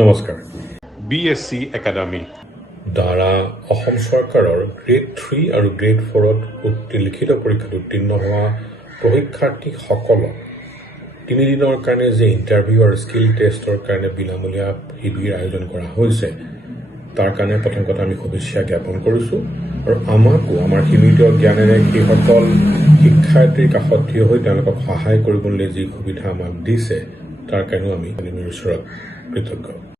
নমস্কাৰ Bsc Academy দ্বাৰা অসম চৰকাৰৰ গ্ৰেড 3 আৰু গ্ৰেড 4ত লিখিত পৰীক্ষাত উত্তীৰ্ণ হোৱা পৰীক্ষাৰ্থীসকলক 3 দিনৰ কাৰণে যে ইণ্টাৰভিউ আৰু স্কিল টেষ্টৰ কাৰণে বিনামূলীয়া শিবিৰ আয়োজন কৰা হৈছে তাৰ কাৰণে প্ৰথম কথা আমি শুভেচ্ছা জ্ঞাপন কৰিছোঁ আৰু আমাকো আমাৰ সীমিত জ্ঞানেৰে সেইসকল শিক্ষাৰ্থীৰ কাষত থিয় হৈ তেওঁলোকক সহায় কৰিবলৈ যি সুবিধা আমাক দিছে তাৰ কাৰণেও আমি ওচৰত কৃতজ্ঞ